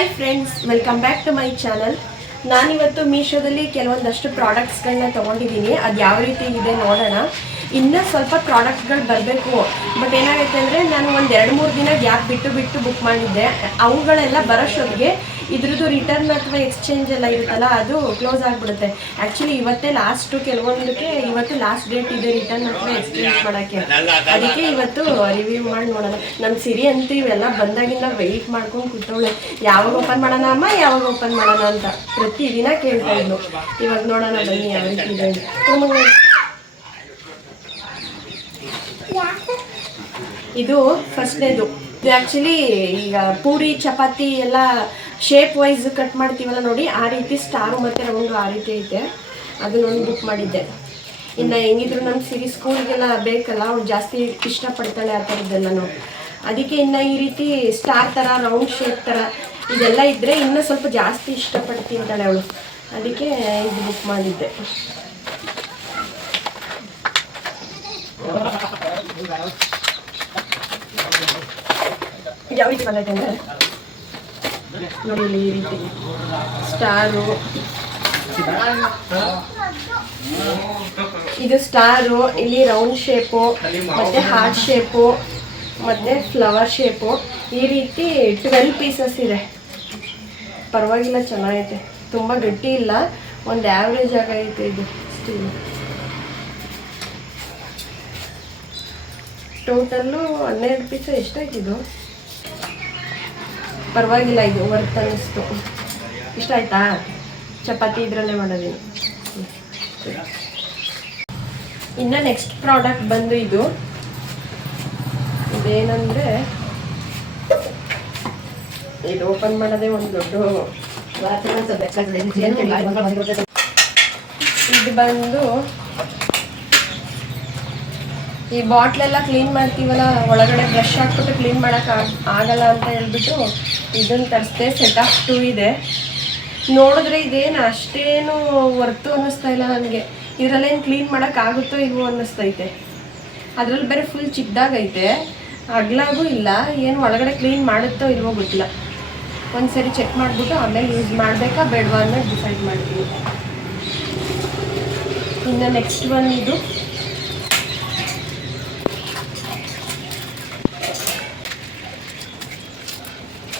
Hi friends welcome back to my channel ನಾನಿವತ್ತು ಮೀಶೋದಲ್ಲಿ ಕೆಲವೊಂದಷ್ಟು ಪ್ರಾಡಕ್ಟ್ಸ್ಗಳನ್ನ ತೊಗೊಂಡಿದ್ದೀನಿ. ಅದು ಯಾವ ರೀತಿ ಇದೆ ನೋಡೋಣ. ಇನ್ನೂ ಸ್ವಲ್ಪ ಪ್ರಾಡಕ್ಟ್ಗಳು ಬರಬೇಕು. ಬಟ್ ಏನಾಗುತ್ತೆ ಅಂದರೆ ನಾನು ಒಂದು ಎರಡು ಮೂರು ದಿನ ಗ್ಯಾಪ್ ಬಿಟ್ಟು ಬಿಟ್ಟು ಬುಕ್ ಮಾಡಿದ್ದೆ. ಅವುಗಳೆಲ್ಲ ಬರೋಷ್ಟೊತ್ತಿಗೆ ಇದ್ರದ್ದು ರಿಟರ್ನ್ ಅಥವಾ ಎಕ್ಸ್ಚೇಂಜ್ ಎಲ್ಲ ಇರುತ್ತಲ್ಲ, ಅದು ಕ್ಲೋಸ್ ಆಗಿಬಿಡುತ್ತೆ. ಆ್ಯಕ್ಚುಲಿ ಇವತ್ತೇ ಲಾಸ್ಟು ಕೆಲವೊಂದಕ್ಕೆ ಇವತ್ತು ಲಾಸ್ಟ್ ಡೇಟ್ ಇದೆ ರಿಟರ್ನ್ ಅಥವಾ ಎಕ್ಸ್ಚೇಂಜ್ ಮಾಡೋಕ್ಕೆ. ಅದಕ್ಕೆ ಇವತ್ತು ರಿವ್ಯೂ ಮಾಡಿ ನೋಡೋಣ. ನಮ್ಮ ಸಿರಿ ಅಂತೂ ಇವೆಲ್ಲ ಬಂದಾಗಿಂದ ವೆಯ್ಟ್ ಮಾಡ್ಕೊಂಡು ಕೂತವಳೆ. ಯಾವಾಗ ಓಪನ್ ಮಾಡೋಣ ಅಮ್ಮ, ಯಾವಾಗ ಓಪನ್ ಮಾಡೋಣ ಅಂತ ಪ್ರತಿದಿನ ಕೇಳ್ತಾ ಇದ್ಲು. ಇವಾಗ ನೋಡೋಣ ಬನ್ನಿ ಯಾವ ರೀತಿ ಇದೆ. ಇದು ಫಸ್ಟ್ನೇದು ಇದು ಆ್ಯಕ್ಚುಲಿ ಈಗ ಪೂರಿ, ಚಪಾತಿ ಎಲ್ಲ ಶೇಪ್ ವೈಸ್ ಕಟ್ ಮಾಡ್ತೀವಲ್ಲ ನೋಡಿ, ಆ ರೀತಿ ಸ್ಟಾರು ಮತ್ತು ರೌಂಡು ಆ ರೀತಿ ಐತೆ. ಅದನ್ನೊಂದು ಬುಕ್ ಮಾಡಿದ್ದೆ. ಇನ್ನು ಹೆಂಗಿದ್ರು ನಮ್ಮ ಸಿರಿ ಸ್ಕೂಲ್ಗೆಲ್ಲ ಬೇಕಲ್ಲ, ಅವ್ಳು ಜಾಸ್ತಿ ಇಷ್ಟಪಡ್ತಾಳೆ ಆ ಥರದ್ದೆಲ್ಲನೂ ಅದಕ್ಕೆ ಇನ್ನು ಈ ರೀತಿ ಸ್ಟಾರ್ ಥರ ರೌಂಡ್ ಶೇಪ್ ಥರ ಇದೆಲ್ಲ ಇದ್ದರೆ ಇನ್ನೂ ಸ್ವಲ್ಪ ಜಾಸ್ತಿ ಇಷ್ಟಪಟ್ಟು ತಿಂತಾಳೆ ಅವಳು. ಅದಕ್ಕೆ ಇದು ಬುಕ್ ಮಾಡಿದ್ದೆ. ಯಾವ ನೋಡಿ ಈ ರೀತಿ. ಸ್ಟಾರು. ಇದು ಸ್ಟಾರು, ಇಲ್ಲಿ ರೌಂಡ್ ಶೇಪು, ಮತ್ತೆ ಹಾರ್ಟ್ ಶೇಪು, ಮತ್ತೆ ಫ್ಲವರ್ ಶೇಪು. ಈ ರೀತಿ ಟ್ವೆಲ್ ಪೀಸಸ್ ಇದೆ. ಪರವಾಗಿಲ್ಲ, ಚೆನ್ನಾಗೈತೆ. ತುಂಬ ಗಟ್ಟಿ ಇಲ್ಲ. ಒಂದು ಆ್ಯಾವ್ರೇಜ್ ಆಗೈತೆ ಇದು ಸ್ಟೀಲ್ ಟೋಟಲ್ಲು ಹನ್ನೆರಡು ಪೀಸ ಎಷ್ಟಾಯ್ತಿದು ಪರವಾಗಿಲ್ಲ, ಇದು ವರ್ತ್ ಅನ್ನಿಸ್ತು. ಇಷ್ಟ ಆಯ್ತಾ? ಚಪಾತಿ ಇದರಲ್ಲೇ ಮಾಡೋದೀನಿ ಇನ್ನು ನೆಕ್ಸ್ಟ್ ಪ್ರಾಡಕ್ಟ್ ಬಂದು ಇದು. ಇದೇನಂದರೆ, ಇದು ಓಪನ್ ಮಾಡೋದೇ ಒಂದು ದೊಡ್ಡ ಇದು ಬಂದು ಈ ಬಾಟ್ಲೆಲ್ಲ ಕ್ಲೀನ್ ಮಾಡ್ತೀವಲ್ಲ, ಒಳಗಡೆ ಬ್ರಷ್ ಹಾಕ್ಬಿಟ್ಟು ಕ್ಲೀನ್ ಮಾಡೋಕೆ ಆಗಲ್ಲ ಅಂತ ಹೇಳ್ಬಿಟ್ಟು ಇದನ್ನು ತರಿಸ್ದೆ ಸೆಟ್ ಆಫ್ ಟೂ ಇದೆ. ನೋಡಿದ್ರೆ ಇದೇನು ಅಷ್ಟೇನು ವರ್ತು ಅನ್ನಿಸ್ತಾ ಇಲ್ಲ ನನಗೆ. ಇದರಲ್ಲೇನು ಕ್ಲೀನ್ ಮಾಡೋಕ್ಕಾಗುತ್ತೋ ಇಲ್ವೋ ಅನ್ನಿಸ್ತೈತೆ. ಅದ್ರಲ್ಲಿ ಬೇರೆ ಫುಲ್ ಚಿಕ್ಕದಾಗೈತೆ ಅಗ್ಲಾಗೂ ಇಲ್ಲ, ಏನು ಒಳಗಡೆ ಕ್ಲೀನ್ ಮಾಡುತ್ತೋ ಇಲ್ವೋ ಗೊತ್ತಿಲ್ಲ. ಒಂದ್ಸರಿ ಚೆಕ್ ಮಾಡಿಬಿಟ್ಟು ಆಮೇಲೆ ಯೂಸ್ ಮಾಡಬೇಕಾ ಬೇಡವಾ ಅನ್ನೋದು ಡಿಸೈಡ್ ಮಾಡ್ತೀನಿ. ಇನ್ನು ನೆಕ್ಸ್ಟ್ ಒನ್ ಇದು.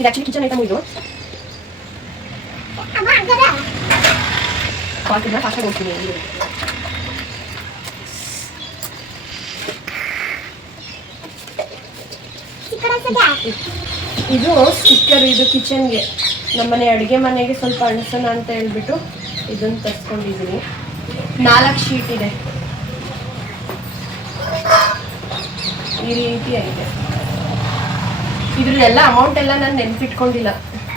ಇದು ಆಕ್ಚುಲಿ ಕಿಚನ್ ಐಟಮ್ ಇದು ಪಾಕಿನ ಫಾಸ್ಟಾಗಿ ಹೋಗ್ತೀನಿ ಇದು ಸ್ಟಿಕ್ಕರ್ ಇದು ಕಿಚನ್ಗೆ ನಮ್ಮನೆ ಅಡುಗೆ ಮನೆಗೆ ಸ್ವಲ್ಪ ಅಣಿಸೋಣ ಅಂತ ಹೇಳ್ಬಿಟ್ಟು ಇದನ್ನು ತರಿಸ್ಕೊಂಡಿದ್ದೀನಿ. ನಾಲ್ಕು ಶೀಟ್ ಇದೆ. ಈ ರೀತಿ ಐತೆ ಇದ್ರದ್ದೆಲ್ಲ ಅಮೌಂಟ್ ಎಲ್ಲ ನಾನು ನೆನ್ಪಿಟ್ಕೊಂಡಿಲ್ಲ.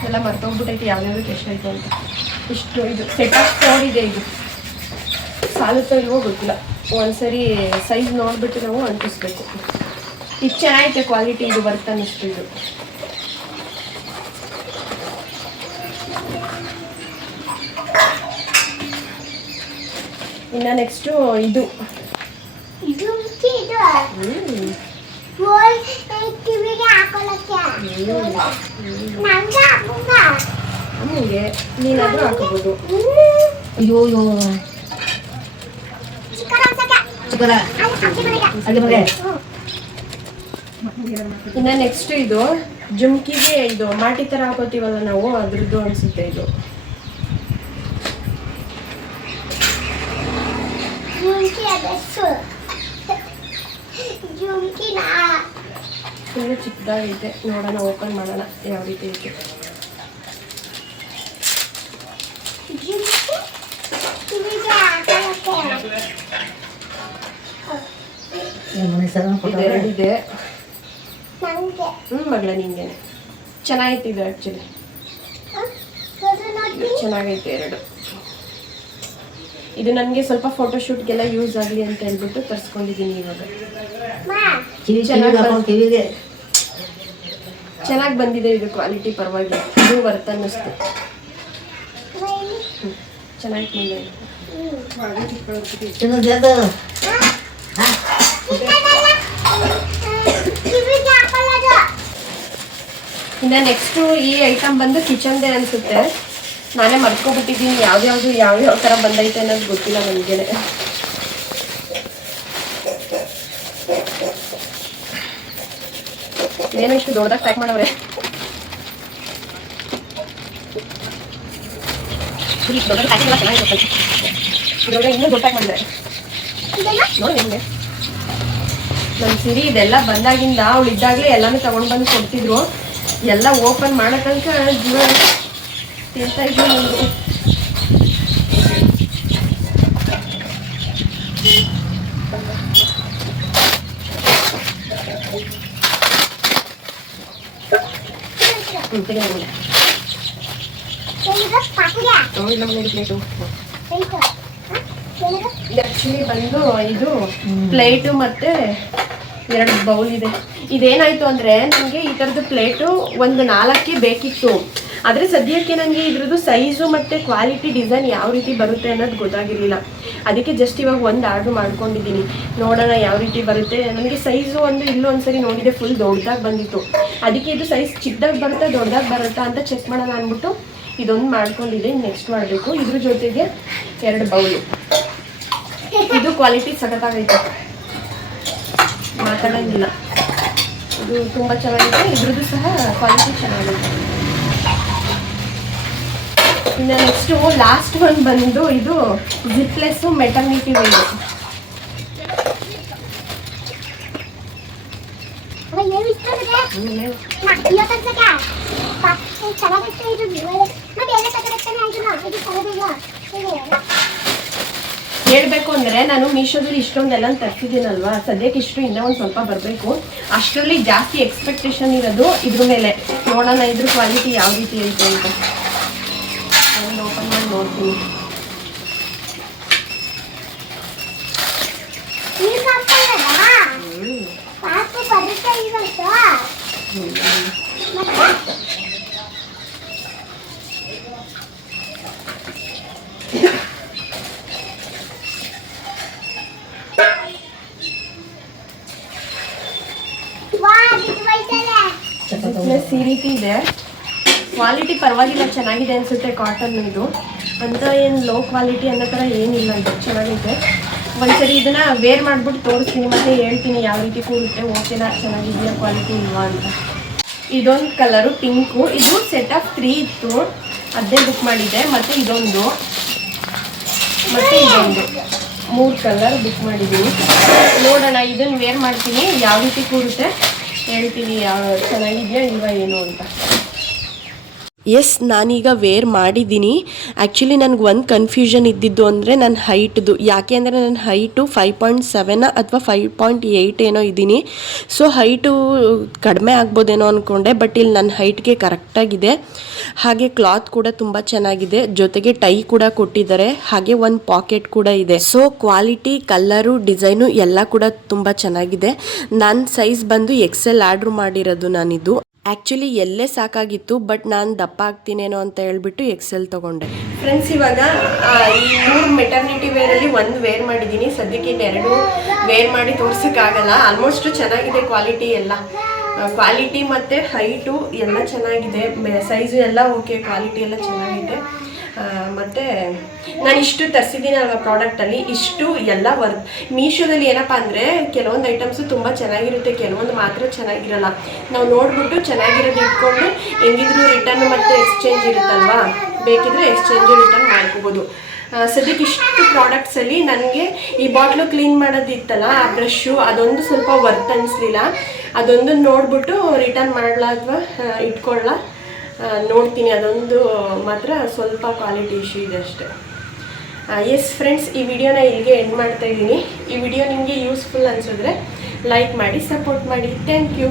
ಎಲ್ಲ ಮರ್ತೋಗ್ಬಿಟ್ಟೈತೆ ಯಾವ್ಯಾವ್ದಕ್ಕೆ ಎಷ್ಟಾಯ್ತು ಅಂತ. ಇಷ್ಟು ಇದು ಸೆಟ್ ಆಫ್ ಫೋರ್ ಇದೆ. ಇದು ಸಾಲುತ್ತೋ ಇಲ್ವೋ ಗೊತ್ತಿಲ್ಲ. ಒಂದ್ಸರಿ ಸೈಜ್ ನೋಡ್ಬಿಟ್ಟು ನಾವು ಅಂಟಿಸ್ಬೇಕು. ಇದು ಚೆನ್ನಾಗೈತೆ ಕ್ವಾಲಿಟಿ ಇದು ಬರ್ತ ಅನ್ನಿಸ್ತು ಇದು. ಇನ್ನು ನೆಕ್ಸ್ಟು ಇದು. ಹ್ಮ್. ನೀನಾದ್ರೂ ಅಯ್ಯೋ ಚಿಕ್ಕದ ಇನ್ನು ನೆಕ್ಸ್ಟ್ ಇದು ಜುಮ್ಕಿಗೆ ಇದು ಮಾಟಿ ತರ ಹಾಕೋತೀವಲ್ಲ ನಾವು ಅದ್ರದ್ದು ಅನ್ಸುತ್ತೆ ಇದು. ಫುಲ್ಲು ಚಿಕ್ಕದಾಗೈತೆ ನೋಡೋಣ ಓಪನ್ ಮಾಡೋಣ ಯಾವ ರೀತಿ ಐತೆ. ಇದೆ. ಹ್ಞೂ ಮಗಳ ನಿಂಗೇನೆ. ಚೆನ್ನಾಗೈತೆ ಇದು ಆ್ಯಕ್ಚುಲಿ ಚೆನ್ನಾಗೈತೆ ಎರಡು. ಇದು ನನಗೆ ಸ್ವಲ್ಪ ಫೋಟೋಶೂಟ್ಗೆಲ್ಲ ಯೂಸ್ ಆಗಲಿ ಅಂತ ಹೇಳ್ಬಿಟ್ಟು ತರಿಸ್ಕೊಂಡಿದ್ದೀನಿ ಇವಾಗ. ಚೆನ್ನಾಗ್ ಬಂದಿದೆ ಇದು ಕ್ವಾಲಿಟಿ ಪರವಾಗಿಲ್ಲ. ಇದು ವರ್ತ್ ಅನ್ನಿಸ್ತು. ಚೆನ್ನಾಗಿ ಬಂದಿದೆ. ಇನ್ನು ನೆಕ್ಸ್ಟು ಈ ಐಟಮ್ ಬಂದು ಕಿಚನ್ದೇ ಅನಿಸುತ್ತೆ. ನಾನೇ ಮರ್ತ್ಕೊಬಿಟ್ಟಿದ್ದೀನಿ. ಯಾವ ಯಾವ್ಯಾವ ತರ ಬಂದೈತೆ ಅನ್ನೋದು ಗೊತ್ತಿಲ್ಲ ನನಗೆ. ಏನು ಇಷ್ಟು ದೊಡ್ಡದಾಗ ಪ್ಯಾಕ್ ಮಾಡವ್ರೆ? ದೊಡ್ಡದಾಗಿ ಪ್ಯಾಕ್ ಎಲ್ಲ ಚೆನ್ನಾಗಿರುತ್ತೆ ಇದ್ರೊಳಗೆ ಇನ್ನೂ ದೊಡ್ಡ ಪ್ಯಾಕ್ ಮಾಡಿದ್ದಾರೆ ನೋಡಿ ನಿಮಗೆ ನಮ್ಮ ಸಿರಿ ಇದೆಲ್ಲ ಬಂದಾಗಿಂದ ಅವಳು ಇದ್ದಾಗ್ಲೇ ಎಲ್ಲಾನು ತಗೊಂಡ್ ಬಂದು ಕೊಡ್ತಿದ್ರು. ಎಲ್ಲ ಓಪನ್ ಮಾಡೋ ತನಕ ಜೀವ ತಿಂತಾ junto. ನಮಗೆ ಬಂದು ಇದು ಪ್ಲೇಟು ಮತ್ತೆ ಎರಡು ಬೌಲ್ ಇದೆ ಇದೇನಾಯ್ತು ಅಂದ್ರೆ ನನಗೆ ಈ ಥರದ್ದು ಪ್ಲೇಟು ಒಂದು ನಾಲ್ಕೇ ಬೇಕಿತ್ತು ಆದರೆ ಸದ್ಯಕ್ಕೆ ನನಗೆ ಇದ್ರದ್ದು ಸೈಜು ಮತ್ತು ಕ್ವಾಲಿಟಿ ಡಿಸೈನ್ ಯಾವ ರೀತಿ ಬರುತ್ತೆ ಅನ್ನೋದು ಗೊತ್ತಾಗಿರಲಿಲ್ಲ. ಅದಕ್ಕೆ ಜಸ್ಟ್ ಇವಾಗ ಒಂದು ಆರ್ಡ್ರ್ ಮಾಡ್ಕೊಂಡಿದ್ದೀನಿ. ನೋಡೋಣ ಯಾವ ರೀತಿ ಬರುತ್ತೆ. ನನಗೆ ಸೈಜು ಒಂದು ಇಲ್ಲೂ ಒಂದ್ಸರಿ ನೋಡಿದೆ ಫುಲ್ ದೊಡ್ಡದಾಗಿ ಬಂದಿತ್ತು. ಅದಕ್ಕೆ ಇದು ಸೈಜ್ ಚಿಕ್ಕದಾಗಿ ಬರುತ್ತಾ ದೊಡ್ಡದಾಗಿ ಬರುತ್ತಾ ಅಂತ ಚೆಕ್ ಮಾಡೋಣ ಅಂದ್ಬಿಟ್ಟು ಇದೊಂದು ಮಾಡ್ಕೊಂಡಿದೆ ನೆಕ್ಸ್ಟ್ ಮಾಡಬೇಕು. ಇದ್ರ ಜೊತೆಗೆ ಎರಡು ಬೌಲು ಇದು ಕ್ವಾಲಿಟಿ ಸಖತ್ತಾಗೈತೆ. ಮಾತಾಡೋಂಗಿಲ್ಲ. ಇದು ತುಂಬ ಚೆನ್ನಾಗಿದೆ. ಇದ್ರದ್ದು ಸಹ ಕ್ವಾಲಿಟಿ ಚೆನ್ನಾಗೈತೆ. ಇನ್ನು ನೆಕ್ಸ್ಟು ಲಾಸ್ಟ್ ಒಂದು ಬಂದು ಇದು ಜಿಪ್ಲೆಸ್ಸು ಮೆಟರ್ನಿಟಿ ವೇರ್ ಹೇಳ್ಬೇಕು ಅಂದರೆ ನಾನು ಮೀಶೋದಲ್ಲಿ ಇಷ್ಟೊಂದೆಲ್ಲ ತರಿಸಿದ್ದೀನಲ್ವಾ? ಸದ್ಯಕ್ಕೆ ಇಷ್ಟು ಇನ್ನ ಒಂದು ಸ್ವಲ್ಪ ಬರಬೇಕು. ಅಷ್ಟರಲ್ಲಿ ಜಾಸ್ತಿ ಎಕ್ಸ್ಪೆಕ್ಟೇಷನ್ ಇರೋದು ಇದ್ರ ಮೇಲೆ. ನೋಡೋಣ ಇದ್ರ ಕ್ವಾಲಿಟಿ ಯಾವ ರೀತಿ ಐತೆ ಅಂತ. ನೋಡ್ತೀನಿ ಪ್ಲಸ್ ಇದೆ. ಕ್ವಾಲಿಟಿ ಪರವಾಗಿಲ್ಲ ಚೆನ್ನಾಗಿದೆ ಅನ್ಸುತ್ತೆ ಕಾಟನ್ ಇದು. ಅಂತ ಏನು ಲೋ ಕ್ವಾಲಿಟಿ ಅನ್ನೋ ಥರ ಏನಿಲ್ಲ ಇದು ಚೆನ್ನಾಗೈತೆ. ಒಂದ್ಸರಿ ಇದನ್ನ ವೇರ್ ಮಾಡ್ಬಿಟ್ಟು ತೋರಿಸ್ತೀನಿ, ಮತ್ತೆ ಹೇಳ್ತೀನಿ ಯಾವ ರೀತಿ ಕೂರುತ್ತೆ ಓಕೆನಾ ಚೆನ್ನಾಗಿದೆಯಾ ಕ್ವಾಲಿಟಿ ಇಲ್ವಾ ಅಂತ. ಇದೊಂದು ಕಲರು ಪಿಂಕು ಇದು ಸೆಟ್ ಆಫ್ ತ್ರೀ ಇತ್ತು. ಅದೇ ಬುಕ್ ಮಾಡಿದ್ದೆ, ಮತ್ತೆ ಇದೊಂದು. ಮತ್ತೆ ಇದೊಂದು. ಮೂರು ಕಲರ್ ಬುಕ್ ಮಾಡಿದ್ದೀನಿ. ನೋಡೋಣ ಇದನ್ನು ವೇರ್ ಮಾಡ್ತೀನಿ, ಯಾವ ರೀತಿ ಕೂರುತ್ತೆ, ಹೇಳ್ತೀನಿ, ಯಾವ, ಚೆನ್ನಾಗಿದೆಯಾ, ಇಲ್ವಾ, ಏನು ಅಂತ. ಎಸ್ ನಾನೀಗ ವೇರ್ ಮಾಡಿದ್ದೀನಿ. ಆ್ಯಕ್ಚುಲಿ ನನಗೆ ಒಂದು ಕನ್ಫ್ಯೂಷನ್ ಇದ್ದಿದ್ದು ಅಂದರೆ ನನ್ನ ಹೈಟ್ದು ಯಾಕೆ ಅಂದರೆ ನನ್ನ ಹೈಟು ಫೈವ್ ಪಾಯಿಂಟ್ ಸೆವೆನ ಅಥವಾ ಫೈವ್ ಪಾಯಿಂಟ್ ಏಯ್ಟ್ ಏನೋ ಇದ್ದೀನಿ. ಸೊ ಹೈಟು ಕಡಿಮೆ ಆಗ್ಬೋದೇನೋ ಅಂದ್ಕೊಂಡೆ ಬಟ್ ಇಲ್ಲಿ ನನ್ನ ಹೈಟ್ಗೆ ಕರೆಕ್ಟಾಗಿದೆ ಹಾಗೆ ಕ್ಲಾತ್ ಕೂಡ ತುಂಬ ಚೆನ್ನಾಗಿದೆ. ಜೊತೆಗೆ ಟೈ ಕೂಡ ಕೊಟ್ಟಿದ್ದಾರೆ. ಹಾಗೆ ಒಂದು ಪಾಕೆಟ್ ಕೂಡ ಇದೆ. ಸೊ ಕ್ವಾಲಿಟಿ ಕಲ್ಲರು ಡಿಸೈನು ಎಲ್ಲ ಕೂಡ ತುಂಬ ಚೆನ್ನಾಗಿದೆ. ನನ್ನ ಸೈಜ್ ಬಂದು ಎಕ್ಸೆಲ್ ಆರ್ಡ್ರ್ ಮಾಡಿರೋದು ನಾನಿದು. ಆ್ಯಕ್ಚುಲಿ ಎಲ್ಲೇ ಸಾಕಾಗಿತ್ತು ಬಟ್ ನಾನು ದಪ್ಪ ಆಗ್ತೀನೇನೋ ಅಂತ ಹೇಳ್ಬಿಟ್ಟು ಎಕ್ಸೆಲ್ ತಗೊಂಡೆ. ಫ್ರೆಂಡ್ಸ್ ಇವಾಗ ಈ ಮೂರು ಮೆಟರ್ನಿಟಿ ವೇರಲ್ಲಿ ಒಂದು ವೇರ್ ಮಾಡಿದ್ದೀನಿ ಸದ್ಯಕ್ಕೆ ಇನ್ನೆರಡು ವೇರ್ ಮಾಡಿ ತೋರ್ಸೋಕ್ಕಾಗಲ್ಲ. ಆಲ್ಮೋಸ್ಟ್ ಚೆನ್ನಾಗಿದೆ ಕ್ವಾಲಿಟಿ ಎಲ್ಲ. ಕ್ವಾಲಿಟಿ ಮತ್ತು ಹೈಟು ಎಲ್ಲ ಚೆನ್ನಾಗಿದೆ. ಸೈಜು ಎಲ್ಲ ಓಕೆ ಕ್ವಾಲಿಟಿ ಎಲ್ಲ ಚೆನ್ನಾಗಿದೆ. ಮತ್ತೆ ನಾನು ಇಷ್ಟು ತರಿಸಿದ್ದೀನಲ್ವ ಪ್ರಾಡಕ್ಟಲ್ಲಿ ಇಷ್ಟು ಎಲ್ಲ ವರ್ಕ್ ಮೀಶೋದಲ್ಲಿ ಏನಪ್ಪ ಅಂದರೆ ಕೆಲವೊಂದು ಐಟಮ್ಸು ತುಂಬ ಚೆನ್ನಾಗಿರುತ್ತೆ, ಕೆಲವೊಂದು ಮಾತ್ರ ಚೆನ್ನಾಗಿರಲ್ಲ. ನಾವು ನೋಡಿಬಿಟ್ಟು ಚೆನ್ನಾಗಿರೋದು ಇಟ್ಕೊಂಡು ಹೆಂಗಿದ್ರು ರಿಟರ್ನ್ ಮತ್ತು ಎಕ್ಸ್ಚೇಂಜ್ ಇರುತ್ತಲ್ವಾ? ಬೇಕಿದ್ರೆ ಎಕ್ಸ್ಚೇಂಜು ರಿಟರ್ನ್ ಮಾಡ್ಕೋಬೋದು. ಸದ್ಯಕ್ಕೆ ಇಷ್ಟು ಪ್ರಾಡಕ್ಟ್ಸಲ್ಲಿ ನನಗೆ ಈ ಬಾಟ್ಲು ಕ್ಲೀನ್ ಮಾಡೋದಿತ್ತಲ್ಲ ಆ ಬ್ರಷ್ಷು ಅದೊಂದು ಸ್ವಲ್ಪ ವರ್ತ್ ಅನಿಸ್ಲಿಲ್ಲ. ಅದೊಂದು ನೋಡಿಬಿಟ್ಟು ರಿಟರ್ನ್ ಮಾಡಲ ಅಥವಾ ಇಟ್ಕೊಳ್ಳ ನೋಡ್ತೀನಿ, ಅದೊಂದು ಮಾತ್ರ ಸ್ವಲ್ಪ ಕ್ವಾಲಿಟಿ ಇಶ್ಯೂ ಇದೆ ಅಷ್ಟೇ. ಎಸ್ ಫ್ರೆಂಡ್ಸ್ ಈ ವಿಡಿಯೋನ ಇಲ್ಲಿಗೆ ಎಂಡ್ ಮಾಡ್ತಾ ಇದ್ದೀನಿ. ಈ ವಿಡಿಯೋ ನಿಮಗೆ ಯೂಸ್ಫುಲ್ ಅನಿಸಿದ್ರೆ ಲೈಕ್ ಮಾಡಿ ಸಪೋರ್ಟ್ ಮಾಡಿ. Thank you